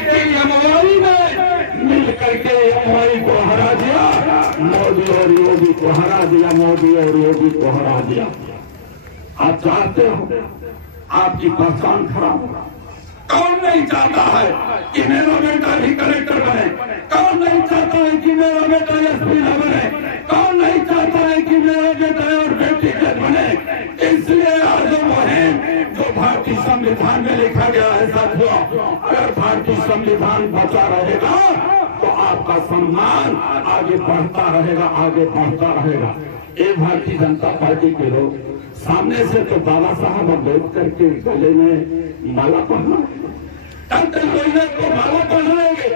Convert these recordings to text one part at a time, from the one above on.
कि एमओयू में मिल करके एमओयू को हरा दिया, मोदी और योगी को हरा दिया, मोदी और योगी को हरा दिया। आप चाहते हो आपकी पहचान खराब हो? कौन नहीं चाहता है कि मेरा बेटा भी कलेक्टर बने? कौन नहीं चाहता है कि मेरा बेटा एसपी न बने? कौन नहीं चाहता है कि मेरा बेटा और बेटी जज बने? इसलिए आज मुहिम जो भारतीय संविधान में लिखा गया है साथियों, अगर भारतीय संविधान बचा रहेगा तो आपका सम्मान आगे बढ़ता रहेगा, आगे बढ़ता रहेगा। ये भारतीय जनता पार्टी के लोग सामने से तो बाबा साहब अम्बेडकर के गले में माला पहना, को माला पहनाएंगे,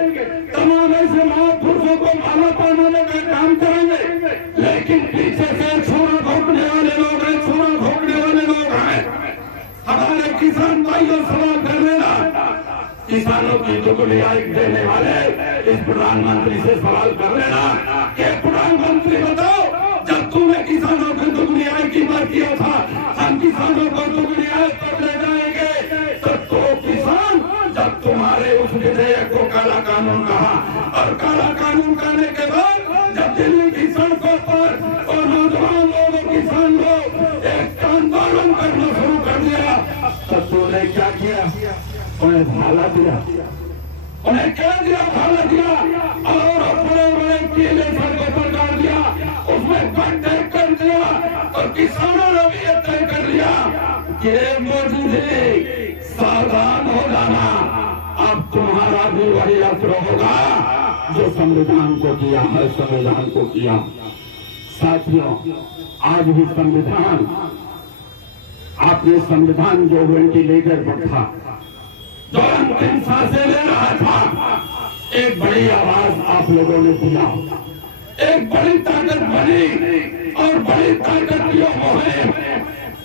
तमाम ऐसे महापुरुषों को माला पहनाने का काम करेंगे, लेकिन पीछे से छोरा घोंपने वाले लोग हैं, छोरा घोंपने वाले लोग हैं। हमारे किसान भाइयों सवाल कर लेना, किसानों की दुगनी आय देने वाले इस प्रधानमंत्री से सवाल कर लेना कि प्रधानमंत्री बताओ, जब तूने किसानों को दुगनी आय की बात किया था, हम किसानों को दुगनी आय पर ले जाएंगे, तो किसान जब तुम्हारे उस विधेयक को काला कानून कहा, और काला कानून करने के बाद जब दिल्ली की सड़कों पर और नौजवान लोग, किसान लोग एक आंदोलन करना शुरू कर दिया, तो तूने क्या किया? उन्हें भाला दिया, उन्हें क्या दिया? भाला दिया, और बड़े बड़े किले सड़कों पर डाल दिया, उसमें गड्ढे कर दिया, और किसानों ने भी यह तय कर लिया कि मोदी जी सावधान हो जाना, अब तुम्हारा भी वही असर होगा जो संविधान को किया है, संविधान को किया। साथियों, आज भी संविधान, आपने संविधान जो वेंटिलेटर पर था, जो अंतिम सांसें ले रहा था, एक बड़ी आवाज आप लोगों ने दिया, एक बड़ी ताकत बनी, और बड़ी ताकत की मुहिम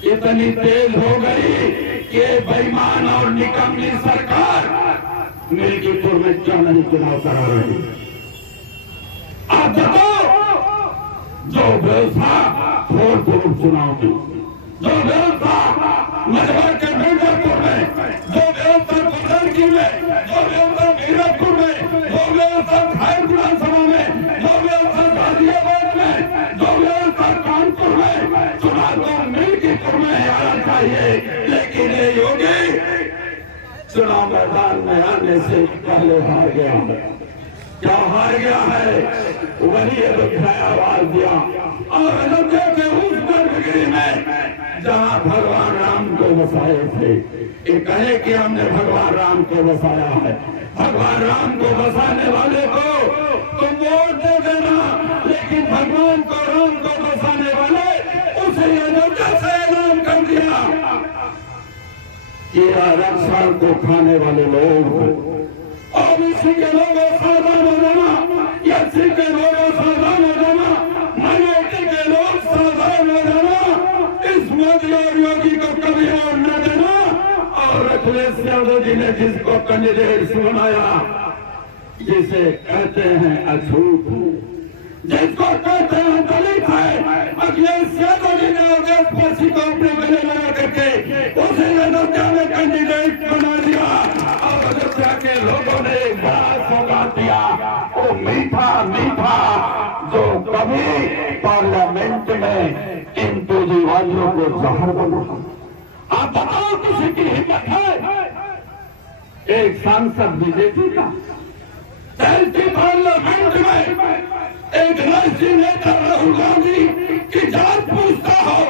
इतनी तेज हो गई कि बेईमान और निकम्मी सरकार मिर्कीपुर में क्यों नहीं चुनाव करा रही? आप बताओ, जो व्यवस्था फोड़ चुनाव की, जो व्यवस्था मजहर के मिर्जापुर में, जो व्यवस्था बुजुर्गी में, जो व्यवस्था मीरपुर में, जो व्यवस्था खायर विधानसभा में, जो व्यवस्था गाजियाबाद में, जो व्यवस्था कानपुर में, चुनाव तो मिर्कीपुर में आना चाहिए, लेकिन ये योगी चुनाव मैदान में आने से पहले हार गया है। क्या हार गया है? वही अयोध्या आवाज दिया, और अयोध्या के उस गर्भगृह में जहाँ भगवान राम को बसाए थे, ये कहे कि हमने भगवान राम को बसाया है। भगवान राम को बसाने वाले को तुम वोट दे देना, लेकिन भगवान को, राम को बसाने वाले उसे अयोध्या से ऐलान कर दिया कि आरक्षण को खाने वाले लोग, और इसी के लोगों सावधान हो जाना, एससी के लोगों सावधान हो जाना, माइनॉरिटी के लोग सावधान हो जाना, इस मोदी और योगी को कभी और न देना। और अखिलेश यादव जी ने जिसको कैंडिडेट बनाया, जिसे कहते हैं अछूत, जिसको कहते हैं दलित है, अखिलेश यादव जी ने देशवासी को अपने गले लगा करके उसे अयोध्या में कैंडिडेट बना दिया, और अयोध्या के लोगों ने एक बड़ा सौगात दिया, वो मीठा मीठा जो कभी पार्लियामेंट में इन पूंजीवादियों को जहर बना। आप बताओ, किसी की हिम्मत है? एक सांसद बीजेपी का पार्लियामेंट में एक राष्ट्रीय नेता राहुल गांधी की जांच पूछता हो,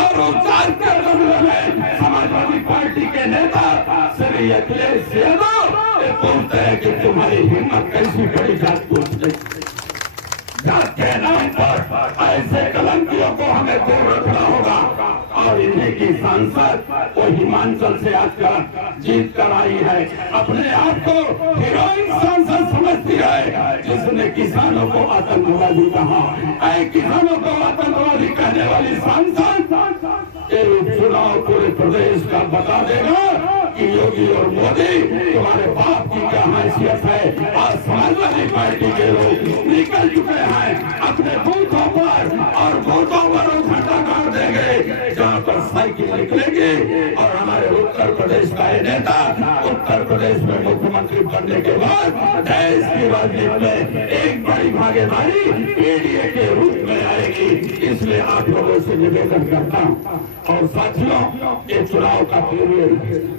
और उस जांच के मामले में समाजवादी पार्टी के नेता श्री अखिलेश यादव पूछते हैं कि तुम्हारी हिम्मत कैसी बड़ी जांच पूछने? जात के नाम पर ऐसे कलंकियों को हमें दूर रखना होगा, और इन्हीं की सांसद वो हिमाचल से आजकल जीत कर आई है, अपने आप को हीरोइन सांसद समझती है, जिसने किसानों को आतंकवादी कहा। किसानों को आतंकवादी कहने वाली सांसद ये चुनाव पूरे प्रदेश का बता देगा कि योगी और मोदी तुम्हारे बाप की क्या हैसियत है। आज समाजवादी पार्टी के लोग निकल चुके हैं अपने बूथों पर, और बूथों पर वो झंडा गाड़ देंगे जहाँ पर साइकिल निकलेगी, और हमारे उत्तर प्रदेश का ये नेता उत्तर प्रदेश में मुख्यमंत्री बनने के बाद देश की राजनीति में एक बड़ी भागीदारी एनडीए के रूप में आएगी। इसलिए आप लोगों से निवेदन करता हूँ। और साथियों, ये चुनाव का पीरियड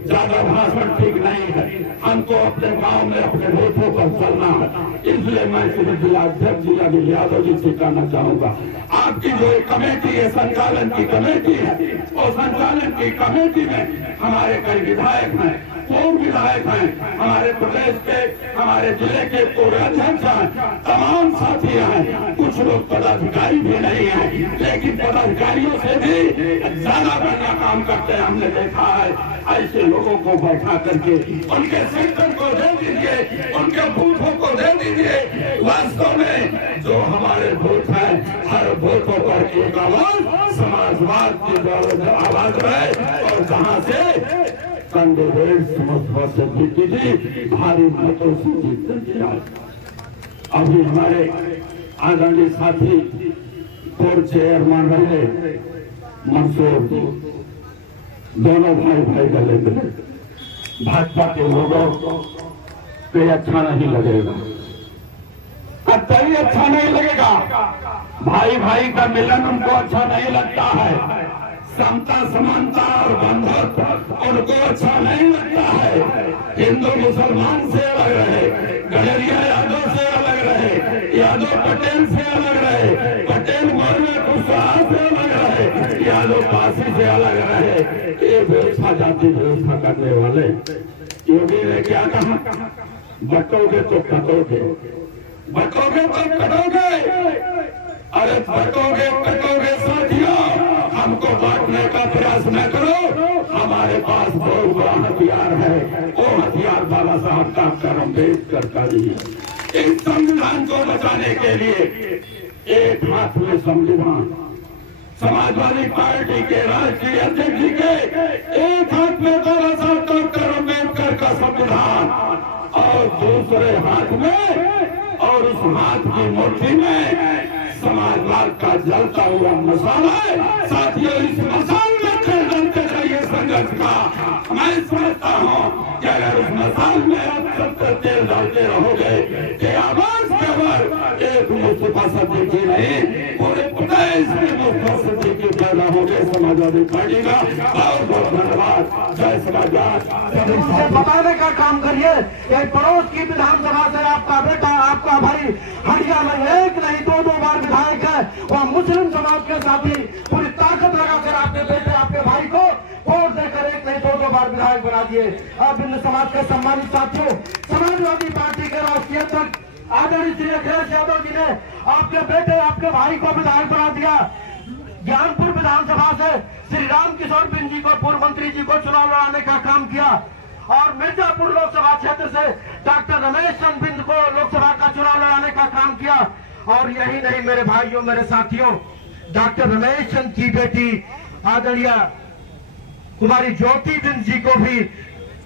ज्यादा भाषण ठीक नहीं है, हमको अपने गांव में अपने बूथों पर चलना है। इसलिए मैं श्री जिलाध्यक्ष जी अनिल यादव जी से कहना चाहूंगा, आपकी जो कमेटी है, संचालन की कमेटी है, और संचालन की कमेटी में हमारे कई विधायक हैं, पूर्व विधायक हैं, हमारे प्रदेश के, हमारे जिले के पूर्व अध्यक्ष हैं, तमाम साथी हैं। कुछ लोग पदाधिकारी भी नहीं हैं, लेकिन पदाधिकारियों से भी ज्यादा बढ़िया काम करते हैं। हमने देखा है, ऐसे लोगों को बैठा करके उनके सेक्टर को दे दीजिए, उनके बूथों को दे दीजिए। वास्तव में जो हमारे बूथ हैं, हर बूथों पर एक आवाज समाजवाद की आवाज है, और जहाँ से कैंडिडेट समझौता से जीती थी, भारी मतों से जीतते थे। अभी हमारे आदरणीय साथी कोर चेयरमैन रहे मंसूर जी, दोनों भाई गले मिले। भाजपा के लोगों पे अच्छा नहीं लगेगा, कतई अच्छा नहीं लगेगा। भाई भाई का मिलन उनको अच्छा नहीं लगता है, समता समानता और बंधुत्व उनको अच्छा नहीं लगता है। हिंदू मुसलमान से अलग रहे, गडरिया यादव से अलग रहे, यादव पटेल से अलग रहे, पटेल मौर्य कुशवाहा से अलग रहे, यादव पासी से अलग रहे। ये व्यवस्था जाति व्यवस्था करने वाले योगी ने क्या कहा, बटोगे तो कटोगे, बटोगे तो कटोगे। अरे बटोगे कटोगे साथियों, हमको बांटने का प्रयास न करो। हमारे पास बहुत बड़ा हथियार है, वो हथियार बाबा साहब डॉक्टर अम्बेडकर का भी है। इस संविधान को बचाने के लिए एक हाथ में संविधान, समाजवादी पार्टी के राष्ट्रीय अध्यक्ष जी के एक हाथ में बाबा साहब डॉक्टर अम्बेडकर का संविधान, और दूसरे हाथ में, और उस हाथ की मुट्ठी में समाजवाद का जलता हुआ मसाला है। साथियों, इस मसाल में जलते चाहिए संघर्ष का। मैं समझता हूँ कि अगर उस मसाल में आप सब तेल डालते रहोगे कि आवाज केवल एक मुस्तफा सिद्दीकी नहीं, पूरे प्रदेश में मुस्तफा सिद्दीकी पैदा हो गए। समाजवादी पार्टी का बहुत बहुत धन्यवाद। जय समाजवाद। बताने का काम करिए कि पड़ोस की विधानसभा से आपका बेटा, आपका भाई हरिया में एक नहीं दो बार विधायक है, वह मुस्लिम समाज के साथी पूरी ताकत लगाकर आपके बेटे, आपके भाई को वोट देकर एक नहीं दो बार विधायक बना दिए। अब इन समाज के सम्मानित साथियों, समाजवादी पार्टी के राष्ट्रीय अध्यक्ष आदरणीय श्री अखिलेश यादव जी ने आपके बेटे, आपके भाई को विधायक बना दिया। ज्ञानपुर विधानसभा से श्री राम किशोर बिंद जी को, पूर्व मंत्री जी को चुनाव लड़ाने का काम किया, और मिर्जापुर लोकसभा क्षेत्र से डॉक्टर रमेश चंद्र बिंद को लोकसभा का चुनाव लड़ाने का काम किया। और यही नहीं मेरे भाइयों, मेरे साथियों, डॉक्टर रमेश चंद्र की बेटी आदरणीय कुमारी ज्योति बिंद जी को भी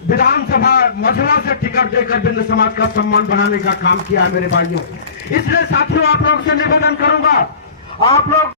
विधानसभा मझुआ से टिकट देकर बिंद समाज का सम्मान बढ़ाने का काम किया है मेरे भाइयों। इसलिए साथियों, आप लोग से निवेदन करूंगा, आप लोग